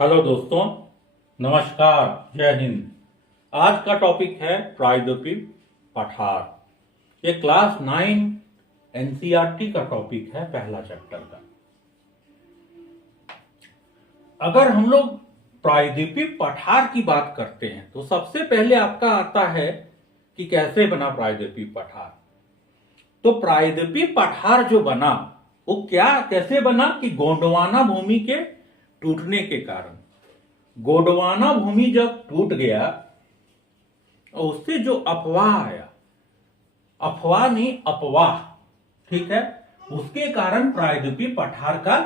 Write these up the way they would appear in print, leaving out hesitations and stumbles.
Hello दोस्तों, नमस्कार, जय हिंद। आज का टॉपिक है प्रायद्वीपीय पठार। ये क्लास 9 एनसीईआरटी का टॉपिक है, पहला चैप्टर का। अगर हम लोग प्रायद्वीपीय पठार की बात करते हैं तो सबसे पहले आपका आता है कि कैसे बना प्रायद्वीपीय पठार। तो प्रायद्वीपीय पठार जो बना वो कैसे बना कि गोंडवाना भूमि के टूटने के कारण। गोंडवाना भूमि जब टूट गया और उससे जो अफवाह आया, अफवाह नहीं अपवाह, ठीक है, उसके कारण प्रायद्वीपीय पठार का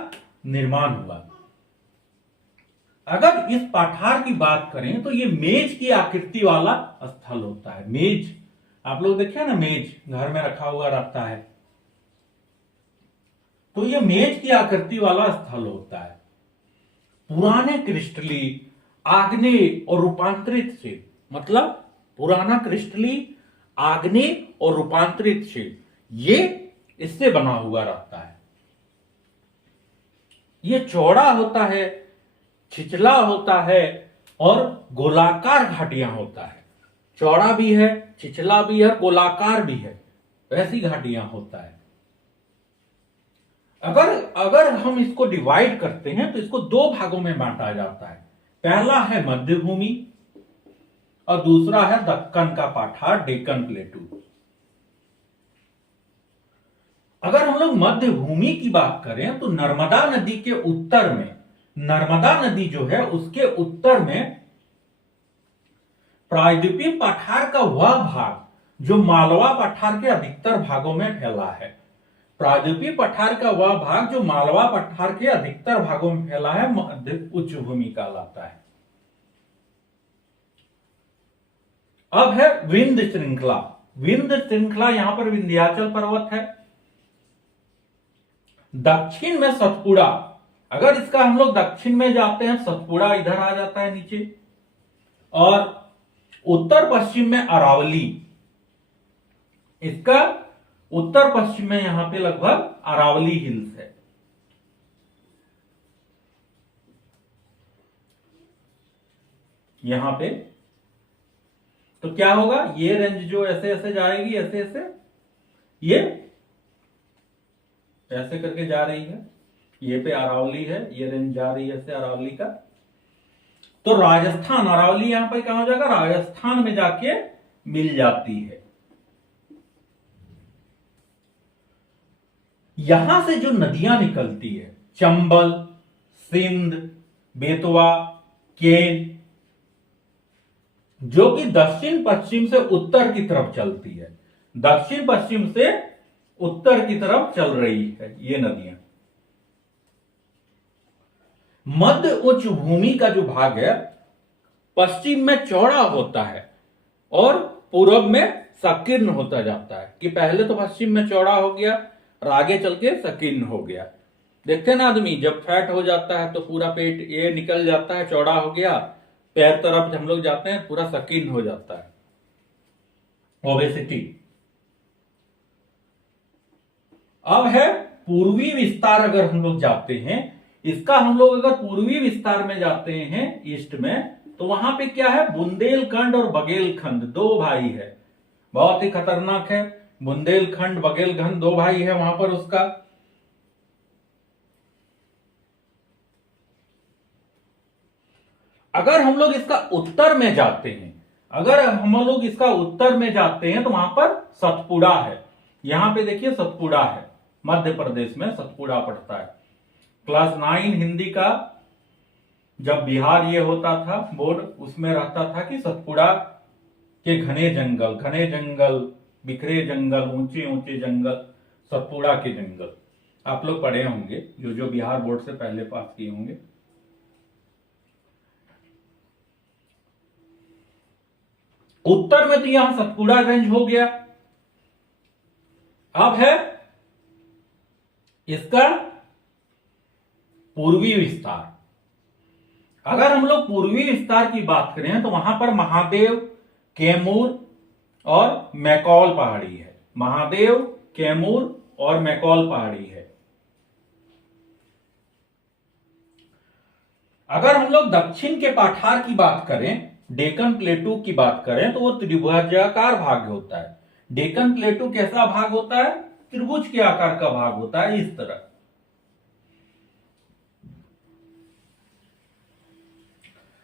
निर्माण हुआ। अगर इस पठार की बात करें तो ये मेज की आकृति वाला स्थल होता है। मेज आप लोग देखिए ना, मेज घर में रखा हुआ रहता है, तो ये मेज की आकृति वाला स्थल होता है। पुराने क्रिस्टली, आग्नेय और रूपांतरित शिल, मतलब पुराना क्रिस्टली, आग्नेय और रूपांतरित शिल, ये इससे बना हुआ रहता है। ये चौड़ा होता है, छिछला होता है और गोलाकार घाटियां होता है। चौड़ा भी है, छिछला भी है, गोलाकार भी है, वैसी घाटियां होता है। अगर हम इसको डिवाइड करते हैं तो इसको दो भागों में बांटा जाता है। पहला है मध्य भूमि और दूसरा है दक्कन का पठार, डेक्कन प्लेटू। अगर हम लोग मध्य भूमि की बात करें तो नर्मदा नदी के उत्तर में, नर्मदा नदी जो है उसके उत्तर में प्रायद्वीपीय पठार का वह भाग जो मालवा पठार के अधिकतर भागों में फैला है। प्रायद्वीपीय पठार का वह भाग जो मालवा पठार के अधिकतर भागों में फैला है, मध्य उच्च भूमि कहलाता है। अब है विंध्य श्रृंखला। विंध्य श्रृंखला, यहां पर विंध्याचल पर्वत है, दक्षिण में सतपुड़ा। अगर इसका हम लोग दक्षिण में जाते हैं, सतपुड़ा इधर आ जाता है नीचे, और उत्तर पश्चिम में अरावली। इसका उत्तर पश्चिम में यहां पे लगभग अरावली हिल्स है। यहां पे तो क्या होगा, ये रेंज जो ऐसे ऐसे जाएगी, ऐसे ऐसे ये ऐसे करके जा रही है, ये पे अरावली है, ये रेंज जा रही है ऐसे अरावली का। तो राजस्थान, अरावली यहां पर कहां हो जाएगा, राजस्थान में जाके मिल जाती है। यहां से जो नदियां निकलती है, चंबल, सिंध, बेतवा, केन, जो कि दक्षिण पश्चिम से उत्तर की तरफ चलती है, दक्षिण पश्चिम से उत्तर की तरफ चल रही है ये नदियां। मध्य उच्च भूमि का जो भाग है पश्चिम में चौड़ा होता है और पूर्व में संकीर्ण होता जाता है। कि पहले तो पश्चिम में चौड़ा हो गया और आगे चल के संकीर्ण हो गया। देखते हैं ना, आदमी जब फैट हो जाता है तो पूरा पेट ये निकल जाता है, चौड़ा हो गया, पैर तरफ हम लोग जाते हैं पूरा संकीर्ण हो जाता है, ओबेसिटी। अब है पूर्वी विस्तार। अगर हम लोग जाते हैं, इसका हम लोग अगर पूर्वी विस्तार में जाते हैं ईस्ट में, तो वहां पे क्या है, बुंदेलखंड और बघेलखंड दो भाई है। बहुत ही खतरनाक है, बुंदेलखंड बघेलखंड दो भाई है वहां पर उसका। अगर हम लोग इसका उत्तर में जाते हैं, अगर हम लोग इसका उत्तर में जाते हैं तो वहां पर सतपुड़ा है। यहां पे देखिए सतपुड़ा है, मध्य प्रदेश में सतपुड़ा पड़ता है। क्लास 9 हिंदी का जब बिहार ये होता था बोर्ड, उसमें रहता था कि सतपुड़ा के घने जंगल, बिखरे जंगल, ऊंचे ऊंचे जंगल, सतपुड़ा के जंगल। आप लोग पढ़े होंगे, जो बिहार बोर्ड से पहले पास किए होंगे। उत्तर में तो यहां सतपुड़ा रेंज हो गया। अब है इसका पूर्वी विस्तार। अगर हम लोग पूर्वी विस्तार की बात करें तो वहां पर महादेव, कैमूर और मैकॉल पहाड़ी है। महादेव, कैमूर और मैकॉल पहाड़ी है। अगर हम लोग दक्षिण के पठार की बात करें, डेक्कन प्लेटू की बात करें, तो वो त्रिभुजाकार भाग होता है। डेक्कन प्लेटू कैसा भाग होता है? त्रिभुज के आकार का भाग होता है, इस तरह।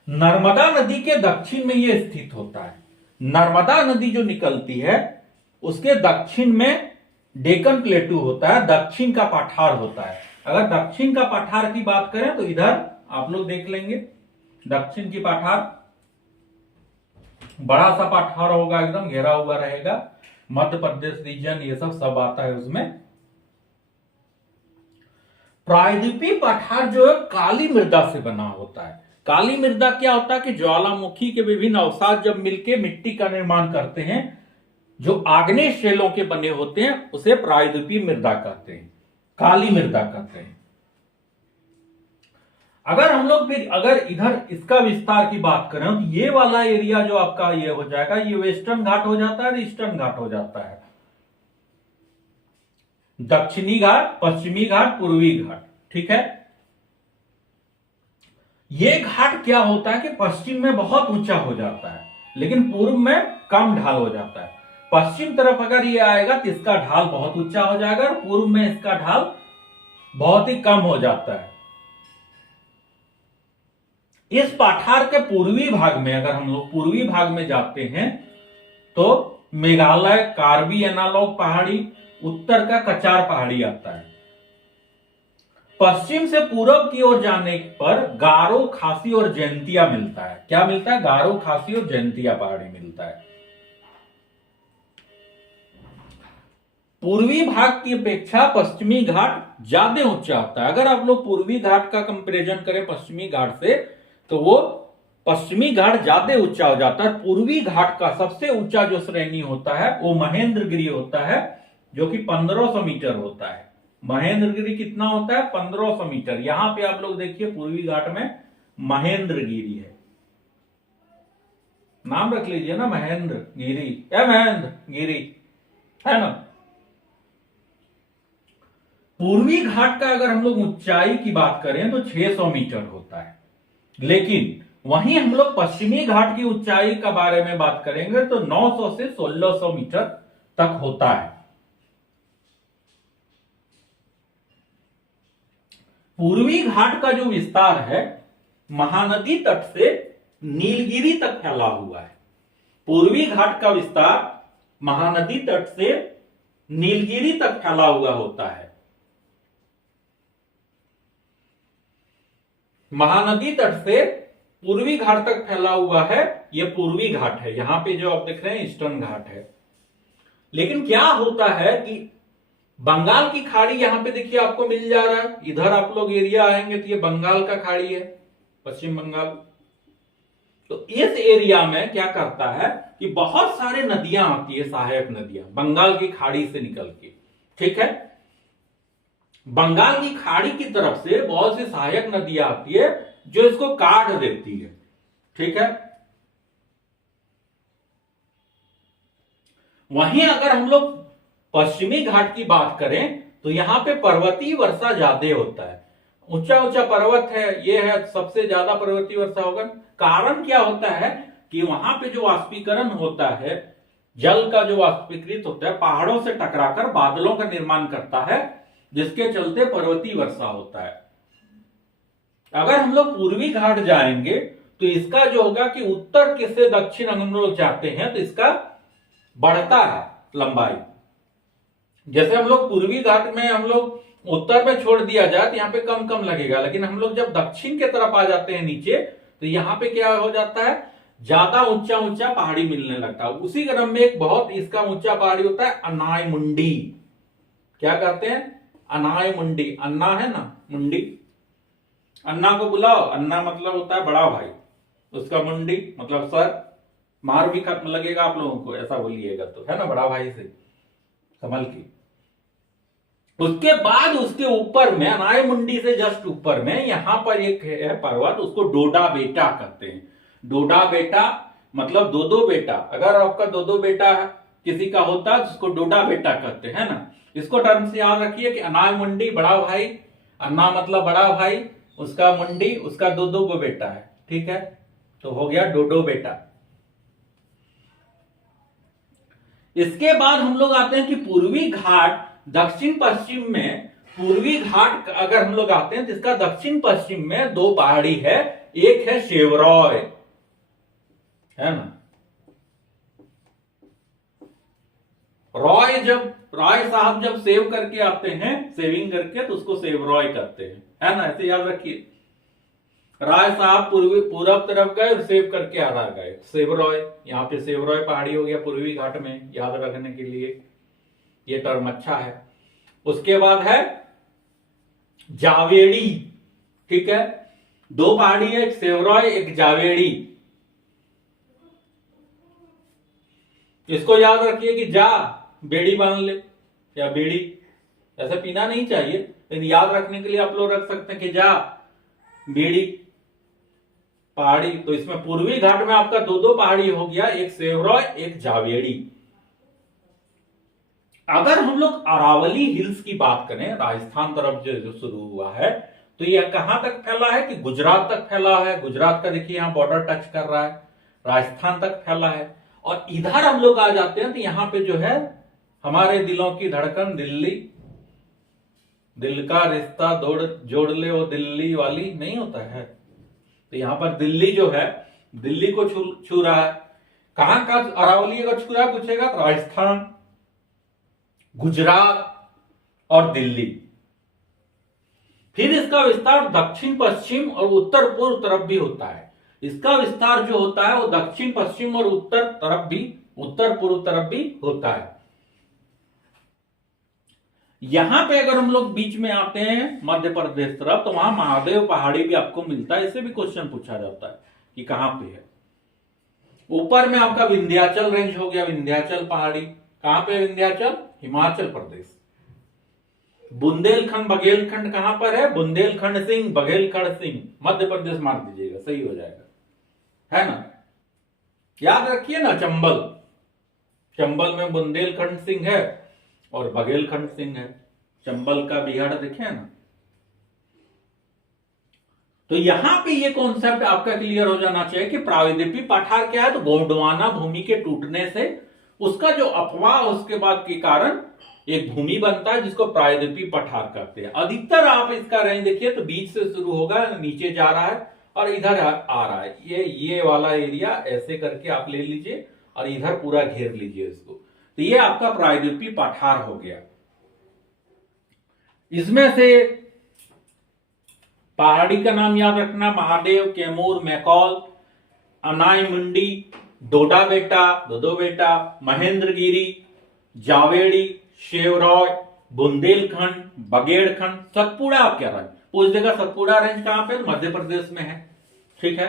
नर्मदा नदी के दक्षिण में ये स्थित होता है। नर्मदा नदी जो निकलती है उसके दक्षिण में डेक्कन प्लेटू होता है, दक्षिण का पठार होता है। अगर दक्षिण का पठार की बात करें तो इधर आप लोग देख लेंगे, दक्षिण की पठार बड़ा सा पठार होगा, एकदम घेरा हुआ रहेगा। मध्य प्रदेश रीजन ये सब आता है उसमें। प्रायद्वीपीय पठार जो है काली मृदा से बना होता है। काली मृदा क्या होता है कि ज्वालामुखी के विभिन्न अवसाद जब मिलकर मिट्टी का निर्माण करते हैं, जो आग्नेय शैलों के बने होते हैं, उसे प्रायद्वीपीय मृदा कहते हैं, काली मृदा कहते हैं। अगर हम लोग फिर अगर इधर इसका विस्तार की बात करें तो ये वाला एरिया जो आपका ये हो जाएगा, ये वेस्टर्न घाट हो जाता है, ईस्टर्न घाट हो जाता है। दक्षिणी घाट, पश्चिमी घाट, पूर्वी घाट, ठीक है। ये घाट क्या होता है कि पश्चिम में बहुत ऊंचा हो जाता है, लेकिन पूर्व में कम ढाल हो जाता है। पश्चिम तरफ अगर ये आएगा तो इसका ढाल बहुत ऊंचा हो जाएगा, और पूर्व में इसका ढाल बहुत ही कम हो जाता है। इस पठार के पूर्वी भाग में अगर हम लोग पूर्वी भाग में जाते हैं तो मेघालय, कार्बी एनालॉग पहाड़ी, उत्तर का कचार पहाड़ी आता है। पश्चिम से पूरब की ओर जाने पर गारो, खासी और जयंतिया मिलता है। क्या मिलता है? गारो, खासी और जयंतिया पहाड़ी मिलता है। पूर्वी भाग की अपेक्षा पश्चिमी घाट ज्यादा ऊंचा होता है। अगर आप लोग पूर्वी घाट का कंपैरिजन करें पश्चिमी घाट से, तो वो पश्चिमी घाट ज्यादा ऊंचा हो जाता है। पूर्वी घाट का सबसे ऊंचा जो श्रेणी होता है वो महेंद्रगिरी होता है, जो कि 1500 मीटर होता है। महेंद्रगिरी कितना होता है? 1500 मीटर। यहां पे आप लोग देखिए पूर्वी घाट में महेंद्रगिरी है, नाम रख लीजिए ना, महेंद्रगिरी या महेंद्रगिरी, है ना। पूर्वी घाट का अगर हम लोग ऊंचाई की बात करें तो 600 मीटर होता है, लेकिन वहीं हम लोग पश्चिमी घाट की ऊंचाई का बारे में बात करेंगे तो 900 से 1600 मीटर तक होता है। पूर्वी घाट का जो विस्तार है महानदी तट से नीलगिरी तक फैला हुआ है। पूर्वी घाट का विस्तार महानदी तट से नीलगिरी तक फैला हुआ होता है। महानदी तट से पूर्वी घाट तक फैला हुआ है, यह पूर्वी घाट है। यहां पे जो आप देख रहे हैं ईस्टर्न घाट है। लेकिन क्या होता है कि बंगाल की खाड़ी यहां पे देखिए आपको मिल जा रहा है। इधर आप लोग एरिया आएंगे तो ये बंगाल का खाड़ी है, पश्चिम बंगाल। तो इस एरिया में क्या करता है कि बहुत सारे नदियां आती है, सहायक नदियां बंगाल की खाड़ी से निकल के, ठीक है। बंगाल की खाड़ी की तरफ से बहुत सी सहायक नदियां आती है जो इसको काट देती है, ठीक है। वहीं अगर हम लोग पश्चिमी घाट की बात करें तो यहां पे पर्वतीय वर्षा ज्यादा होता है। ऊंचा ऊंचा पर्वत है, ये है सबसे ज्यादा पर्वतीय वर्षा होगा। कारण क्या होता है कि वहां पे जो वाष्पीकरण होता है, जल का जो वाष्पीकृत होता है पहाड़ों से टकराकर बादलों का निर्माण करता है, जिसके चलते पर्वतीय वर्षा होता है। अगर हम लोग पूर्वी घाट जाएंगे तो इसका जो होगा कि उत्तर के से दक्षिण हम लोग जाते हैं तो इसका बढ़ता है लंबाई। जैसे हम लोग पूर्वी घाट में हम लोग उत्तर में छोड़ दिया जाए तो यहाँ पे कम कम लगेगा, लेकिन हम लोग जब दक्षिण के तरफ आ जाते हैं नीचे तो यहाँ पे क्या हो जाता है, ज्यादा ऊंचा ऊंचा पहाड़ी मिलने लगता है। उसी क्रम में एक बहुत इसका ऊंचा पहाड़ी होता है अनाय मुंडी। क्या कहते हैं? अनाय मुंडी। अन्ना है ना, मुंडी। अन्ना को बुलाओ, अन्ना मतलब होता है बड़ा भाई, उसका मुंडी मतलब सर। मार भी खत्म लगेगा आप लोगों को, ऐसा बोलिएगा तो, है ना, बड़ा भाई से संभल के। उसके बाद उसके ऊपर में अनाय मुंडी से जस्ट ऊपर में यहां पर एक है पर्वत, उसको डोडा बेटा कहते हैं। डोडा बेटा मतलब दो दो बेटा। अगर आपका दो दो बेटा किसी का होता है जिसको डोडा बेटा कहते हैं ना। इसको टर्म से याद रखिए कि अनाय मुंडी बड़ा भाई, अन्ना मतलब बड़ा भाई, उसका मुंडी, उसका दो दो गो बेटा है, ठीक है, तो हो गया डोडो बेटा। इसके बाद हम लोग आते हैं कि पूर्वी घाट दक्षिण पश्चिम में, पूर्वी घाट अगर हम लोग आते हैं तो इसका दक्षिण पश्चिम में दो पहाड़ी है, एक है शेवरॉय, है ना, रॉय साहब जब सेव करके आते हैं, सेविंग करके, तो उसको सेवरॉय करते हैं, है ना, ऐसे याद रखिए। राय साहब पूरब तरफ गए और सेव करके आ रहा गए, सेवरॉय, यहाँ पे सेवरॉय पहाड़ी हो गया पूर्वी घाट में, याद रखने के लिए ये टर्म अच्छा है। उसके बाद है जावेड़ी, ठीक है, दो पहाड़ी है, एक सेवरॉय एक जावेड़ी। इसको याद रखिए कि जा बेड़ी बांध ले, या बेड़ी, ऐसा पीना नहीं चाहिए, लेकिन याद रखने के लिए आप लोग रख सकते हैं कि जा बेड़ी पहाड़ी। तो इसमें पूर्वी घाट में आपका दो दो पहाड़ी हो गया, एक सेवरॉय एक जावेड़ी। अगर हम लोग अरावली हिल्स की बात करें, राजस्थान तरफ जो शुरू हुआ है, तो यह कहां तक फैला है कि गुजरात तक फैला है। गुजरात का देखिए यहां बॉर्डर टच कर रहा है, राजस्थान तक फैला है। और इधर हम लोग आ जाते हैं तो यहां पे जो है हमारे दिलों की धड़कन दिल्ली, दिल का रिश्ता जोड़ ले वो दिल्ली वाली, नहीं होता है, तो यहां पर दिल्ली जो है, दिल्ली को छू रहा है। कहां का अरावली अगर छू रहा है पूछेगा तो राजस्थान, गुजरात और दिल्ली। फिर इसका विस्तार दक्षिण पश्चिम और उत्तर पूर्व तरफ भी होता है। इसका विस्तार जो होता है वो दक्षिण पश्चिम और उत्तर तरफ भी, उत्तर पूर्व तरफ भी होता है। यहां पे अगर हम लोग बीच में आते हैं मध्य प्रदेश तरफ, तो वहां महादेव पहाड़ी भी आपको मिलता है, इससे भी क्वेश्चन पूछा जाता है कि कहां पे है। ऊपर में आपका विंध्याचल रेंज हो गया, विंध्याचल पहाड़ी, कहां पे विंध्याचल, हिमाचल प्रदेश। बुंदेलखंड बघेलखंड कहां पर है, बुंदेलखंड सिंह बघेलखंड सिंह, मध्य प्रदेश मार दीजिएगा, सही हो जाएगा, है ना। याद रखिए ना, चंबल, चंबल में बुंदेलखंड सिंह है और बघेलखंड सिंह है, चंबल का बिहार देखे ना। तो यहां पे ये कॉन्सेप्ट आपका क्लियर हो जाना चाहिए कि प्रायद्वीपीय पठार क्या है, तो गोंडवाना भूमि के टूटने से उसका जो अफवाह उसके बाद के कारण एक भूमि बनता है जिसको प्रायद्वीपीय पठार कहते हैं। अधिकतर आप इसका रेंज देखिए तो बीच से शुरू होगा, नीचे जा रहा है और इधर आ रहा है, ये वाला एरिया ऐसे करके आप ले लीजिए और इधर पूरा घेर लीजिए इसको, तो ये आपका प्रायद्वीपीय पठार हो गया। इसमें से पहाड़ी का नाम याद रखना, महादेव, कैमूर, मैकॉल, अनाई मुंडी, डोडा बेटा, दो बेटा, महेंद्रगिरी, जावेड़ी, शेवरॉय, बुंदेलखंड, बघेलखंड, सतपुड़ा। आप क्या रेंज पूछ देगा, सतपुड़ा रेंज कहां पे, मध्य प्रदेश में है, ठीक है।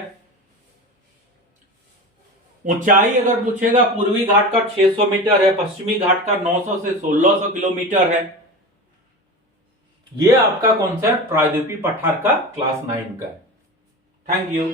ऊंचाई अगर पूछेगा, पूर्वी घाट का 600 मीटर है, पश्चिमी घाट का 900 से 1600 किलोमीटर है। ये आपका कॉन्सेप्ट प्रायद्वीपीय पठार का क्लास 9 का है। Thank you.